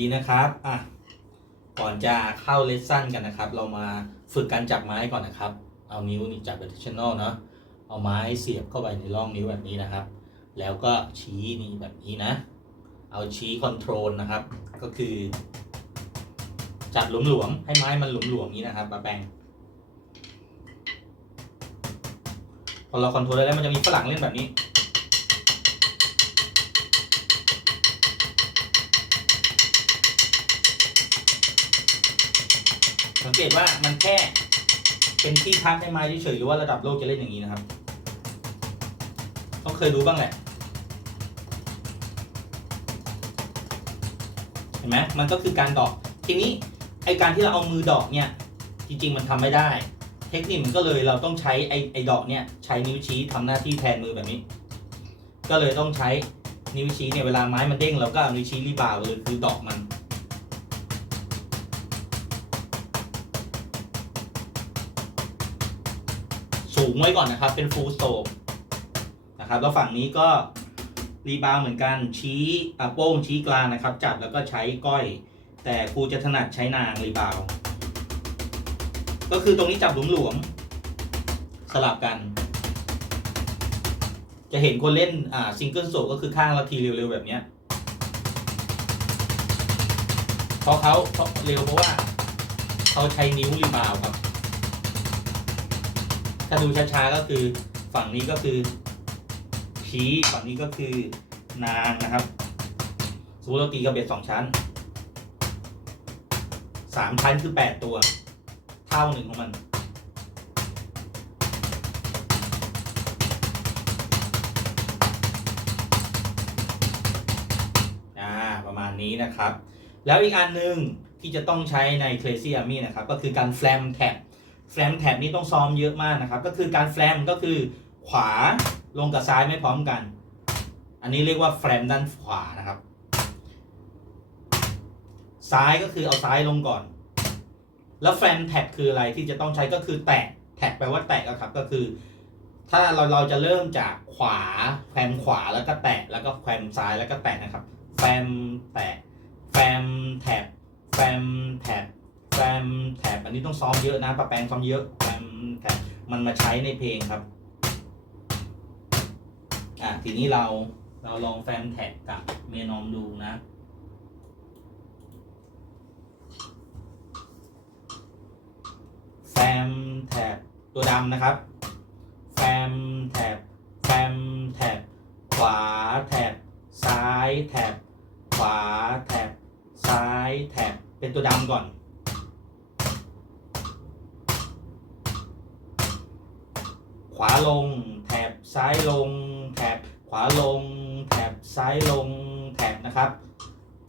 ดีนะครับอะก่อนจะเข้าเลสสั้นกันนะครับ เรามาฝึกการจับไม้ก่อนนะครับ เอานิ้วนี่จับ rotational เนาะเอาไม้เสียบเข้าไปในร่องนิ้วแบบนี้นะครับ แล้วก็ชี้นี่แบบนี้นะ เอาชี้คอนโทรลนะครับ ก็คือ จับหลวมๆให้ไม้มันหลวมๆอย่างนี้นะครับมาแปลงพอเราคอนโทรลได้แล้วมันจะมีฝรั่งเล่นแบบนี้ สังเกตว่ามันแค่เป็นที่พักให้ไม้เฉยๆหรือว่าระดับโลกจะเล่นอย่างนี้นะครับต้องเคยดูบ้างแหละเห็นไหมมันก็คือการดอกทีนี้ไอการที่เราเอามือดอกเนี่ยจริง ๆ มันทำไม่ได้ เทคนิคมันก็เลยเราต้องใช้ไอไอดอกเนี่ยใช้นิ้วชี้ทำหน้าที่แทนมือแบบนี้ ก็เลยต้องใช้นิ้วชี้เนี่ยเวลาไม้มันเด้งเราก็เอานิ้วชี้รีบาวเลยคือดอกมัน งไว้ก่อนนะครับ เป็น full stroke นะครับแล้วฝั่งนี้ก็รีบาวเหมือนกันชี้อะโป้งชี้กลางนะครับ จับแล้วก็ใช้ก้อย แต่ครูจะถนัดใช้นางรีบาว ก็คือตรงนี้จับหลวมๆสลับกัน จะเห็นคนเล่นอ่าซิงเกิลโซก็คือข้างละทีเร็วๆแบบเนี้ยเพราะเขาเพราะเร็วเพราะว่าเขาใช้นิ้วรีบาวครับ ถ้าดูช้าๆก็คือฝั่งนี้ก็คือชี้ฝั่งนี้ก็คือนางนะครับสมมติเราตีกระเบ็ดสองชั้นสามชั้นคือแปดตัว เท่าหนึ่งของมัน อ่า ประมาณนี้นะครับ แล้วอีกอันหนึ่งที่จะต้องใช้ใน Crazy Army นะครับ ก็คือการแฟลมแท็บ แฟลมแท็บนี้ต้องซ้อมเยอะมากนะครับ ก็คือการแฟลมก็คือขวาลงกับซ้ายไม่พร้อมกัน อันนี้เรียกว่าแฟลมด้านขวานะครับ ซ้ายก็คือเอาซ้ายลงก่อน แล้วแฟลมแท็บคืออะไรที่จะต้องใช้ก็คือแตะแท็บแปลว่าแตะอะครับ ก็คือ ถ้าเราเราจะเริ่มจากขวาแฟมขวาแล้วก็แตะแล้วก็แฟมซ้ายแล้วก็แตะนะครับ แฟมแตะแฟมแท็บแฟมแท็บ แฟมแท็บอันนี้ต้องซ้อมเยอะนะปะแปลงซ้อมเยอะแฟมแท็บมันมาใช้ในเพลงครับ อะทีนี้เราเราลองแฟมแท็บกับเมนอมดูนะแฟมแท็บตัวดำนะครับ แฟมแท็บแฟมแท็บขวาแท็บซ้ายแท็บขวาแท็บซ้ายแท็บเป็นตัวดำก่อน วาลง แถบซ้ายลง แถบขวาลง แถบซ้ายลง แถบนะครับ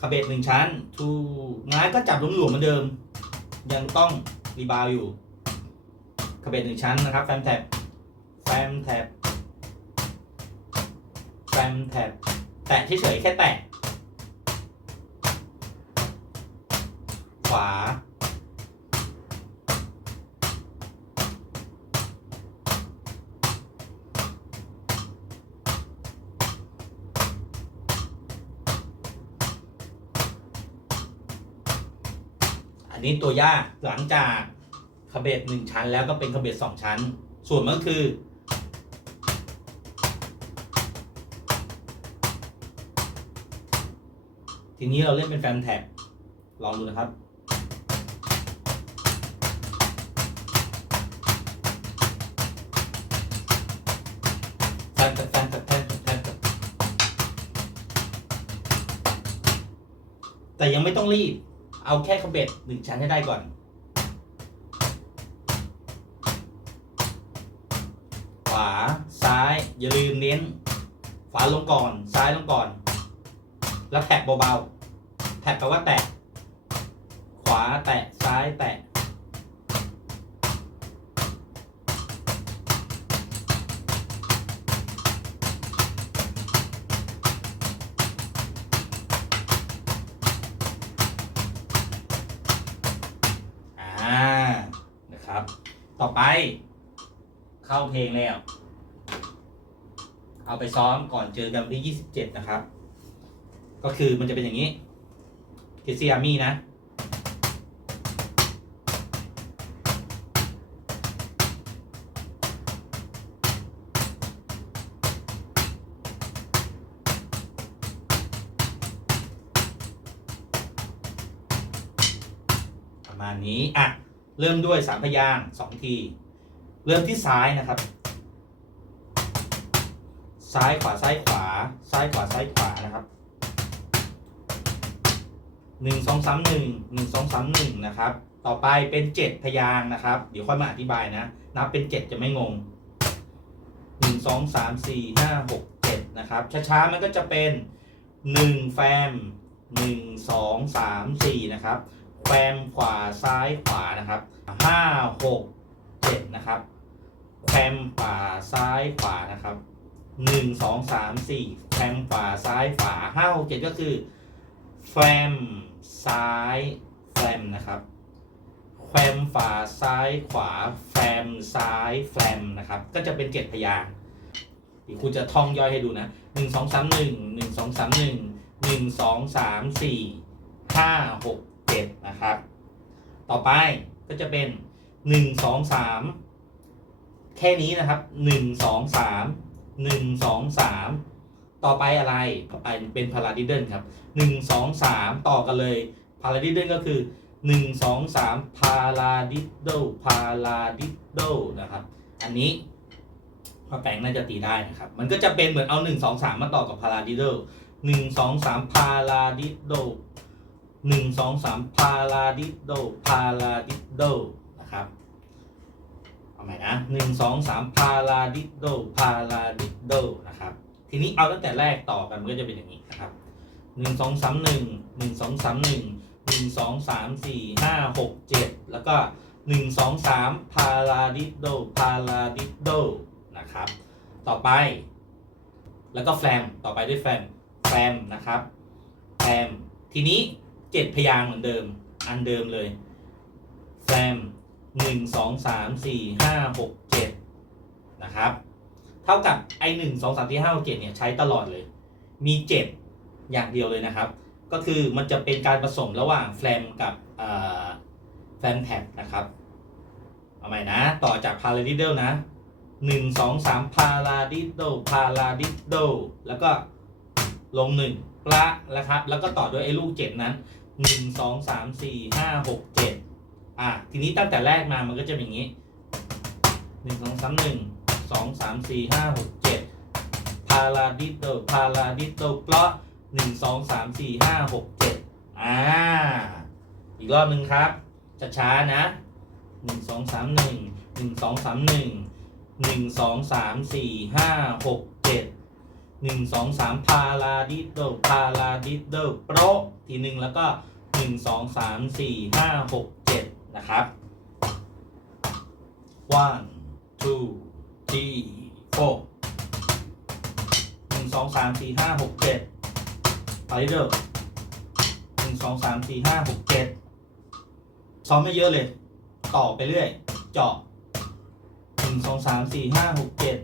คาเบตหนึ่งชั้นทูง้ายก็จับหลวมๆเหมือนเดิม ยังต้องรีบาวอยู่คาเบตหนึ่งชั้นนะครับ แฟมแท็บแฟมแท็บแฟมแท็บแตะเฉยๆแค่แตะขวา อันนี้ตัวยากหลังจากคาเบตหนึ่งชั้น แล้วก็เป็นคาเบตสองชั้น ส่วนมันก็คือทีนี้เราเล่นเป็นแฟมแท็บลองดูนะครับ แฟมแฟมแฟมแท็บแฟมแฟมแต่ยังไม่ต้องรีบ เอาแค่ขบเบตหนึ่งชั้นให้ได้ก่อนขวาซ้ายอย่าลืมเน้นขวาลงก่อน ซ้ายลงก่อน แล้วแท็บเบาๆแท็บแปลว่าแตะขวาแตะซ้ายแตะ ไป เข้าเพลงแล้ว เอาไปซ้อมก่อนเจอกันวันที่ 27 นะครับ ก็คือมันจะเป็นอย่างนี้คิซีอามี่นะประมาณนี้อะ เริ่มด้วยสามพยางสองที เริ่มที่ซ้ายนะครับ ซ้ายขวาซ้ายขวา ซ้ายขวาซ้ายขวานะครับหนึ่งสองสามหนึ่งหนึ่งสองสามหนึ่งนะครับ ต่อไปเป็นเจ็ดพยางนะครับ เดี๋ยวค่อยมาอธิบายนะ นับเป็นเจ็ดจะไม่งงหนึ่งสองสามสี่ห้าหกเจ็ดนะครับ ช้าๆมันก็จะเป็นหนึ่งแฟมหนึ่งสองสามสี่นะครับ แฟมขวาซ้ายขวานะครับห้าหกเจ็ดนะครับแฟมขวาซ้ายขวานะครับหนึ่งสองสามสี่แฟมขวาซ้ายขวาห้าหกเจ็ดก็คือแฟมซ้ายแฟมนะครับแฟมขวาซ้ายขวาแฟมซ้ายแฟมนะครับก็จะเป็นเจ็ดพยางค์ครูจะท่องย่อยให้ดูนะหนึ่งสองสามหนึ่งหนึ่งสองสามหนึ่งหนึ่งสองสามสี่ห้าหก 7นะครับ ต่อไปก็จะเป็น 1 2 3 แค่นี้นะครับ 1 2 3 1 2 3 ต่อไปอะไรต่อไปเป็นพาราดิเดิลครับ 1 2 3 ต่อกันเลยพาราดิเดิลก็คือ 1 2 3พาราดิโดพาราดิโดนะครับ อันนี้พอแปลงน่าจะตีได้นะครับ มันก็จะเป็นเหมือนเอา 1 2 3 มาต่อกับพาราดิโด1 2 3พาราดิโด หนึ่งสองสามพาราดิโดพาราดิโดนะครับเอาใหม่นะหนึ่งสองสามพาราดิโดพาราดิโดนะครับ ทีนี้เอาตั้งแต่แรกต่อกันมันก็จะเป็นอย่างนี้นะครับหนึ่งสองสามหนึ่งหนึ่งสองสามหนึ่งหนึ่งสองสามสี่ห้าหกเจ็ดแล้วก็หนึ่งสองสามพาราดิโดพาราดิโดนะครับ ต่อไป แล้วก็แฟมต่อไปด้วยแฟมแฟมนะครับแฟมทีนี้ เจ็ดพยางเหมือนเดิม อันเดิมเลยแฟมหนึ่งสองสามสี่ห้าหกเจ็ดนะครับ เท่ากับไอหนึ่งสองสามสี่ห้าหกเจ็ดเนี่ยใช้ตลอดเลย มีเจ็ดอย่างเดียวเลยนะครับ ก็คือมันจะเป็นการผสมระหว่างแฟมกับแฟมแท็บนะครับ เอาใหม่นะ ต่อจากพาราดิเดลนะหนึ่งสองสามพาราดิโดพาราดิโดแล้วก็ลงหนึ่ง ปละนะครับ แล้วก็ต่อด้วยไอ้ลูกเจ็ดนั้นหนึ่งสองสามสี่ห้าหกเจ็ดอะทีนี้ตั้งแต่แรกมามันก็จะเป็นอย่างนี้หนึ่งสองสามหนึ่งสองสามสี่ห้าหกเจ็ดพาราดิโดพาราดิโดเพราะหนึ่งสองสามสี่ห้าหกเจ็ดอ่า อีกรอบหนึ่งครับช้าๆนะหนึ่งสองสามหนึ่งหนึ่งสองสามหนึ่งหนึ่งสองสามสี่ห้าหกเจ็ด หนึ่งสองสามพาราดิโดพาราดิโดโปรทีหนึ่งแล้วก็หนึ่งสองสามสี่ห้าหกเจ็ดนะครับ one two three four หนึ่งสองสามสี่ห้าหกเจ็ดพาราดิโดหนึ่งสองสามสี่ห้าหกเจ็ดซ้อมไม่เยอะเลย ต่อไปเรื่อย เจาะหนึ่งสองสามสี่ห้าหกเจ็ด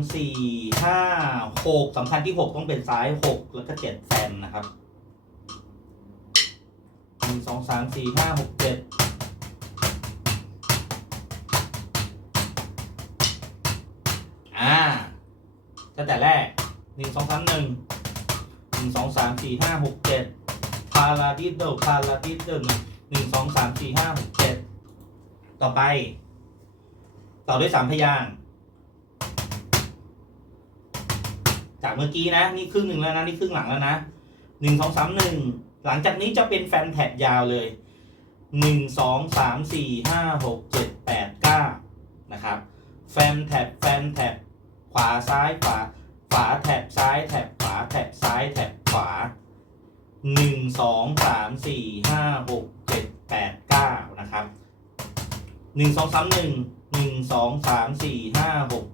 สามสี่ห้าหกสำคัญที่หกต้องเป็นซ้ายหกแล้วก็เจ็ดแฟนนะครับหนึ่งสองสามสี่ห้าหกเจ็ดอ่าตั้งแต่แรกหนึ่งสองสามหนึ่งหนึ่งสองสามสี่ห้าหกเจ็ดพาราดิโดพาราดิโดหนึ่งหนึ่งสองสามสี่ห้าหกเจ็ดต่อไป ต่อด้วยสามพยางค์ จากเมื่อกี้นะนี่ครึ่งหนึ่งแล้วนะนี่ครึ่งหลังแล้วนะหนึ่งสองสามหนึ่งหลังจากนี้จะเป็นแฟนแท็บยาวเลยหนึ่งสองสามสี่ห้าหกเจ็ดแปดเก้านะครับแฟนแท็บแฟนแท็บขวาซ้ายขวาขวาแท็บซ้ายแท็บขวาแท็บซ้ายแท็บขวาหนึ่งสองสามสี่ห้าหกเจ็ดแปดเก้านะครับหนึ่งสองสามหนึ่งหนึ่งสองสามสี่ห้าหก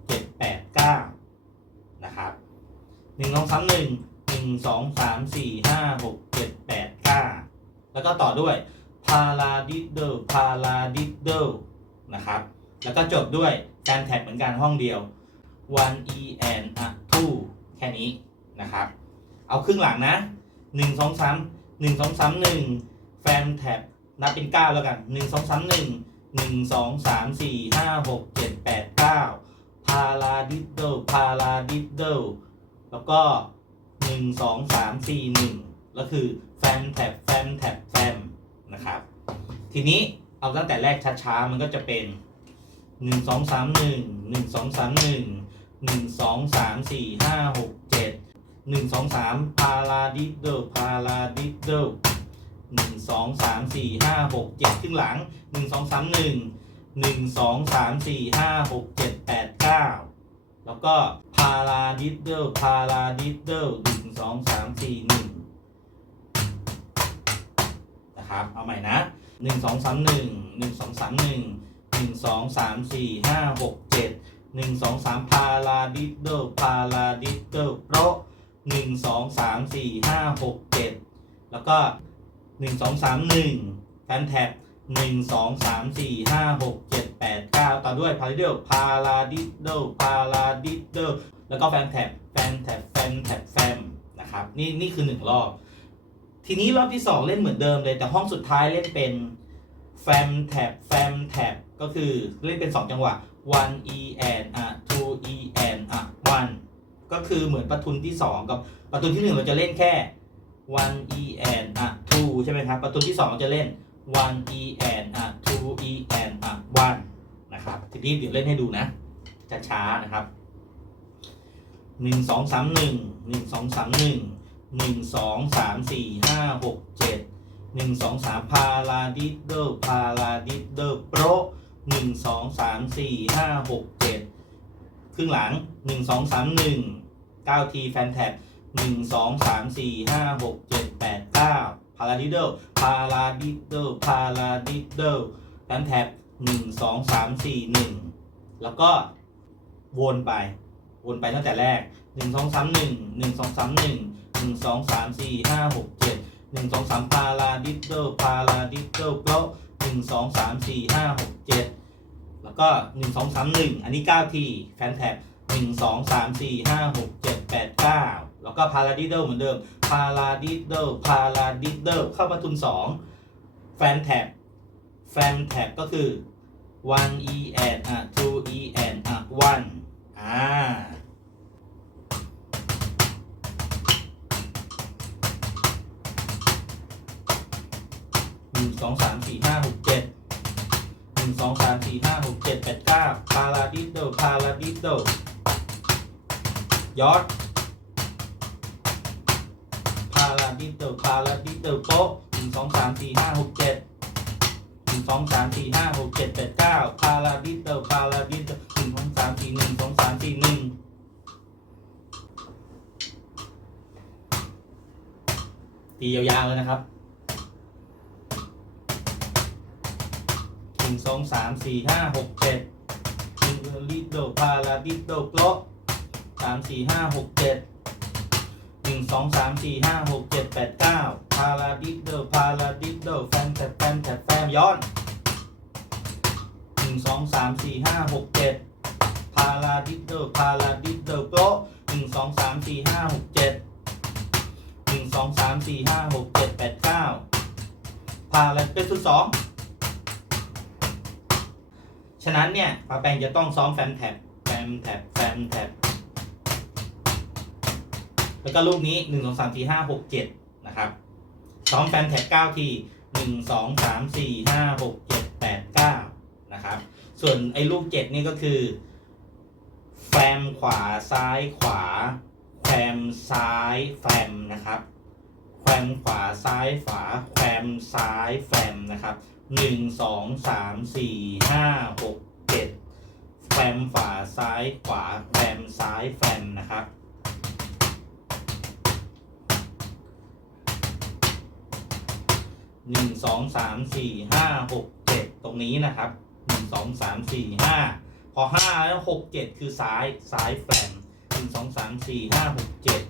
หนึ่งสองสามหนึ่งหนึ่งสองสามสี่ห้าหกเจ็ดแปดเก้าแล้วก็ต่อด้วย paradiddle paradiddle นะครับ แล้วก็จบด้วยการแท็กเหมือนกันห้องเดียว one e and a two แค่นี้นะครับ เอาครึ่งหลังนะหนึ่งสองสามหนึ่งสองสามหนึ่งแฟนแท็บนับเป็นเก้าแล้วกันหนึ่งสองสามหนึ่งหนึ่งสองสามสี่ห้าหกเจ็ดแปดเก้า paradiddle paradiddle แล้วก็หนึ่งสองสามสี่หนึ่งแล้วคือแฟมแท็บแฟมแท็บแฟมนะครับ ทีนี้เอาตั้งแต่แรกช้าๆ มันก็จะเป็นหนึ่งสองสามหนึ่งหนึ่งสองสามหนึ่งหนึ่งสองสามสี่ห้าหกเจ็ดหนึ่งสองสาม paradiddle paradiddle หนึ่งสองสามสี่ห้าหกเจ็ดครึ่งหลังหนึ่งสองสามหนึ่งหนึ่งสองสามสี่ห้าหกเจ็ดแปดเก้าแล้วก็ paradiddle paradiddle หนึ่งสองสามสี่หนึ่งนะครับ เอาใหม่นะหนึ่งสองสามหนึ่งหนึ่งสองสามหนึ่งหนึ่งสองสามสี่ห้าหกเจ็ดหนึ่งสองสาม paradiddle paradiddle โปรหนึ่งสองสามสี่ห้าหกเจ็ดแล้วก็หนึ่งสองสามหนึ่งแฟนแท็บหนึ่งสองสามสี่ห้าหกเจ็ดแปดเก้าต่อด้วย paradiddle paradiddle paradiddle แล้วก็แฟนแท็บแฟนแท็บแฟนแท็บแฟมนะครับนี่นี่คือหนึ่งรอบ ทีนี้รอบที่2เล่นเหมือนเดิมเลย แต่ห้องสุดท้ายเล่นเป็นแฟมแท็บแฟมแท็บก็คือเล่นเป็น2จังหวะ one e and a two e and a one ก็คือเหมือนประทุนที่2กับประทุนที่1เราจะเล่นแค่ one e and a two ใช่ไหมครับประทุนที่2เราจะเล่น one e and a two e and a one นะครับทีนี้เดี๋ยวเล่นให้ดูนะช้าๆนะครับ 1 2 3 1 1 2 3 1หนึ่งหนึ่งสองสามหนึ่งหนึ่งสองสามสี่ห้าหกเจ็ดหนึ่งสองสามพาราดิดเดิลพาราดิดเดิลโปรหนึ่งสองสามสี่ห้าหกเจ็ดครึ่งหลังหนึ่งสองสามหนึ่งเก้าทีแฟนแท็บหนึ่งสองสามสี่ห้าหกเจ็ดแปดเก้าพาราดิดเดิลพาราดิดเดิลพาราดิดเดิลแฟนแท็บหนึ่งสองสามสี่หนึ่งแล้วก็วนไป วนไปตั้งแต่แรกหนึ่งสองสามหนึ่งหนึ่งสองสามหนึ่งหนึ่งสองสามสี่ห้าหกเจ็ดหนึ่งสองสามพาราดิเดิลพาราดิเดิลโปรหนึ่งสองสามสี่ห้าหกเจ็ดแล้วก็หนึ่งสองสามหนึ่งอันนี้เก้าทีแฟนแท็บหนึ่งสองสามสี่ห้าหกเจ็ดแปดเก้าแล้วก็พาราดิดเดิลเหมือนเดิมพาราดิดเดิลพาราดิเดิลเข้าประทุนสองแฟนแท็บแฟนแท็บก็คือ one e and a two e and a one อ่า สองสามสี่ห้าหกเจ็ดหนึ่งสองสามสี่ห้าหกเจ็ดแปดเก้าพาราดิโดพาราดิโดยอดพาราดิโดพาราดิโดโป๊ะหนึ่งสองสามสี่ห้าหกเจ็ดหนึ่งสองสามสี่ห้าหกเจ็ดแปดเก้าพาราดิโดพาราดิโดหนึ่งสองสามสี่หนึ่งสองสามสี่หนึ่งตียาวๆเลยนะครับ นึ่งสองสามสี่ห้าหกเจ็ดหนึ่งลิโดพาราดิโดโปรสามสี่ห้าหกเจ็ดหนึ่งสองสามสี่ห้าหกเจ็ดแปดเก้าพาราดิโดพาราดิโดแฟนแท็บแฟนแท็บแฟมย้อนหนึ่งสองสามสี่ห้าหกเจ็ดพาราดิโดพาราดิโดโปรหนึ่งสองสามสี่ห้าหกเจ็ดหนึ่งสองสามสี่ห้าหกเจ็ดแปดเก้าพาราเป็นสุดสอง ฉะนั้นเนี่ยป้าแปงจะต้องซ้อมแฟมแท็บแฟมแท็บแฟมแท็บแล้วก็ลูกนี้หนึ่งสองสามสี่ห้าหกเจ็ดนะครับซ้อมแฟมแท็บเก้าทีหนึ่งสองสามสี่ห้าหกเจ็ดแปดเก้านะครับ ส่วนไอ้ลูกเจ็ดนี่ก็คือ แฟมขวาซ้ายขวา แฟมซ้ายแฟมนะครับ แฟมขวาซ้ายฝาแฟมซ้ายแฟมนะครับหนึ่งสองสามสี่ห้าหกเจ็ดแฟมฝาซ้ายขวาแฟมซ้ายแฟมนะครับหนึ่งสองสามสี่ห้าหกเจ็ดตรงนี้นะครับหนึ่งสองสามสี่ห้าพอห้าแล้วหกเจ็ดคือซ้ายซ้ายแฟมหนึ่งสองสามสี่ห้าหกเจ็ด